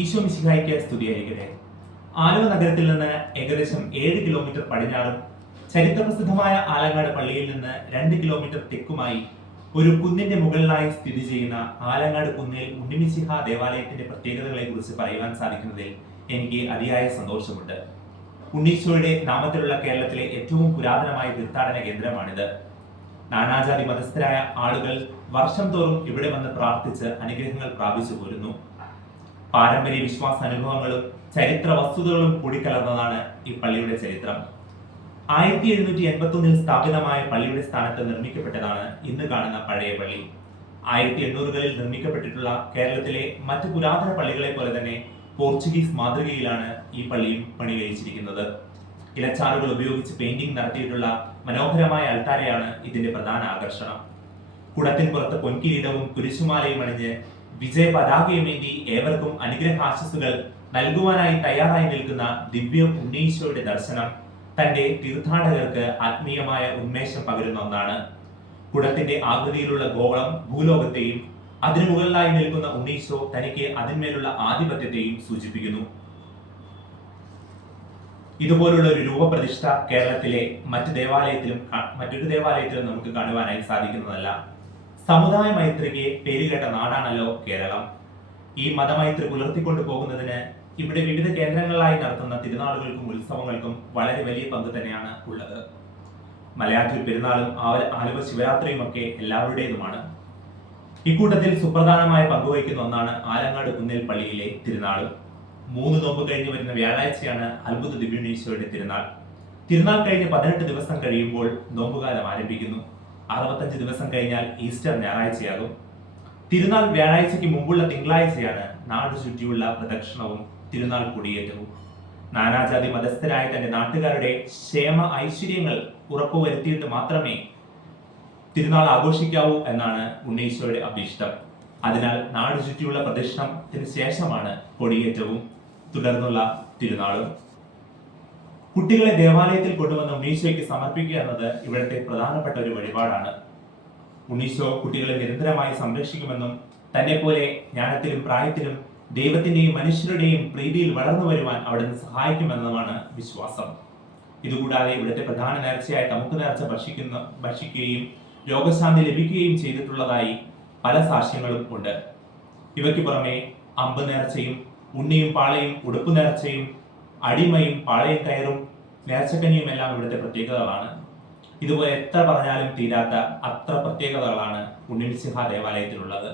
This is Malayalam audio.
ഈശോ മിശിഹായ്ക്ക് സ്തുതിയായിരിക്കട്ടെ. ആലുവ നഗരത്തിൽ നിന്ന് ഏകദേശം 7 കിലോമീറ്റർ പടിഞ്ഞാറും ചരിത്രപ്രസിദ്ധമായ ആലങ്ങാട് പള്ളിയിൽ നിന്ന് 2 കിലോമീറ്റർ തെക്കുമായി ഒരു കുന്നിന്റെ മുകളിലായി സ്ഥിതി ചെയ്യുന്ന ആലങ്ങാട് കുന്നിൽ ഉണ്ണിമിശിഹ ദേവാലയത്തിന്റെ പ്രത്യേകതകളെ കുറിച്ച് പറയുവാൻ സാധിക്കുന്നതിൽ എനിക്ക് അതിയായ സന്തോഷമുണ്ട്. ഉണ്ണീശോയുടെ നാമത്തിലുള്ള കേരളത്തിലെ ഏറ്റവും പുരാതനമായ തീർത്ഥാടന കേന്ദ്രമാണിത്. നാനാജാതി മതസ്ഥരായ ആളുകൾ വർഷം തോറും ഇവിടെ വന്ന് പ്രാർത്ഥിച്ച് അനുഗ്രഹങ്ങൾ പ്രാപിച്ചു പോരുന്നു. പാരമ്പര്യ വിശ്വാസ അനുഭവങ്ങളും ചരിത്ര വസ്തുതകളും കൂടിക്കലർന്നതാണ് ഈ പള്ളിയുടെ ചരിത്രം. 1781 സ്ഥാപിതമായ പള്ളിയുടെ സ്ഥാനത്ത് നിർമ്മിക്കപ്പെട്ടതാണ് ഇന്ന് കാണുന്ന പഴയ പള്ളി. 1800കളിൽ നിർമ്മിക്കപ്പെട്ടിട്ടുള്ള കേരളത്തിലെ മറ്റു പുരാതന പള്ളികളെ പോലെ തന്നെ പോർച്ചുഗീസ് മാതൃകയിലാണ് ഈ പള്ളിയും പണി കഴിച്ചിരിക്കുന്നത്. ഇലച്ചാറുകൾ ഉപയോഗിച്ച് പെയിന്റിംഗ് നടത്തിയിട്ടുള്ള മനോഹരമായ അൾത്താരയാണ് ഇതിന്റെ പ്രധാന ആകർഷണം. കുടത്തിൻ പുറത്ത് പൊൻകിരീടവും കുരിശുമാലയും അണിഞ്ഞ് വിജയ പതാകയുമേന്തി ഏവർക്കും അനുഗ്രഹാശസ്സുകൾ നൽകുവാനായി തയ്യാറായി നിൽക്കുന്ന ദിവ്യ ഉണ്ണീശോയുടെ ദർശനം തന്റെ തീർത്ഥാടകർക്ക് ആത്മീയമായ ഉന്മേഷം പകരുന്ന ഒന്നാണ്. കുടത്തിന്റെ ആകൃതിയിലുള്ള ഗോളം ഭൂലോകത്തെയും അതിനു മുകളിലായി നിൽക്കുന്ന ഉണ്ണീശോ തനിക്ക് അതിന്മേലുള്ള ആധിപത്യത്തെയും സൂചിപ്പിക്കുന്നു. ഇതുപോലുള്ള ഒരു രൂപപ്രതിഷ്ഠ കേരളത്തിലെ മറ്റൊരു ദേവാലയത്തിലും നമുക്ക് കാണുവാനായി സാധിക്കുന്നതല്ല. സമുദായ മൈത്രിക്ക് പേരുകേട്ട നാടാണല്ലോ കേരളം. ഈ മതമൈത്രി പുലർത്തിക്കൊണ്ടു പോകുന്നതിന് ഇവിടെ വിവിധ കേന്ദ്രങ്ങളിലായി നടത്തുന്ന തിരുനാളുകൾക്കും ഉത്സവങ്ങൾക്കും വളരെ വലിയ പങ്ക് തന്നെയാണ് ഉള്ളത്. മലയാറ്റൂർ പെരുന്നാളും ആലുവ ശിവരാത്രിയും ഒക്കെ എല്ലാവരുടേതുമാണ്. ഇക്കൂട്ടത്തിൽ സുപ്രധാനമായ പങ്കുവഹിക്കുന്ന ഒന്നാണ് ആലങ്ങാട് കുന്നിൽ പള്ളിയിലെ തിരുനാൾ. 3 നോമ്പ് കഴിഞ്ഞ് വരുന്ന വ്യാഴാഴ്ചയാണ് അത്ഭുത ദിവ്യുണ്ണീശോയുടെ തിരുനാൾ. തിരുനാൾ കഴിഞ്ഞ് 18 ദിവസം കഴിയുമ്പോൾ നോമ്പുകാലം ആരംഭിക്കുന്നു. 65 ദിവസം കഴിഞ്ഞാൽ ഈസ്റ്റർ ഞായറാഴ്ചയാകും. തിരുനാൾ വ്യാഴാഴ്ചയ്ക്ക് മുമ്പുള്ള തിങ്കളാഴ്ചയാണ് നാട് ചുറ്റിയുള്ള പ്രദക്ഷിണവും തിരുനാൾ കൊടിയേറ്റവും. നാനാജാതി മതസ്ഥരായ തന്റെ നാട്ടുകാരുടെ ക്ഷേമ ഐശ്വര്യങ്ങൾ ഉറപ്പുവരുത്തിയിട്ട് മാത്രമേ തിരുനാൾ ആഘോഷിക്കാവൂ എന്നാണ് ഉണ്ണീശോയുടെ അഭീഷ്ടം. അതിനാൽ നാട് ചുറ്റിയുള്ള പ്രദക്ഷിണത്തിന് ശേഷമാണ് കൊടിയേറ്റവും തുടർന്നുള്ള തിരുനാളും. കുട്ടികളെ ദേവാലയത്തിൽ കൊണ്ടുവന്ന് ഉണ്ണീശോയ്ക്ക് സമർപ്പിക്കുക എന്നത് ഇവിടുത്തെ പ്രധാനപ്പെട്ട ഒരു വഴിപാടാണ്. ഉണ്ണീശോ കുട്ടികളെ നിരന്തരമായി സംരക്ഷിക്കുമെന്നും തന്നെ പോലെ ജ്ഞാനത്തിലും പ്രായത്തിലും ദൈവത്തിന്റെയും മനുഷ്യരുടെയും പ്രീതിയിൽ വളർന്നു വരുവാൻ അവിടുന്ന് സഹായിക്കുമെന്നതാണ് വിശ്വാസം. ഇതുകൂടാതെ ഇവിടുത്തെ പ്രധാന നേർച്ചയായ തമുക്ക് നേർച്ച ഭക്ഷിക്കുകയും രോഗശാന്തി ലഭിക്കുകയും ചെയ്തിട്ടുള്ളതായി പല സാക്ഷ്യങ്ങളും ഉണ്ട്. ഇവയ്ക്ക് പുറമെ അമ്പ് നേർച്ചയും ഉണ്ണിയും പാളയും ഉടുപ്പ് നേർച്ചയും അടിമയും പാളയം കയറും നേർച്ചക്കഞ്ഞിയും എല്ലാം ഇവിടുത്തെ പ്രത്യേകതകളാണ്. ഇതുപോലെ എത്ര പറഞ്ഞാലും തീരാത്ത അത്ര പ്രത്യേകതകളാണ് ഉണ്ണിമിശിഹ ദേവാലയത്തിലുള്ളത്.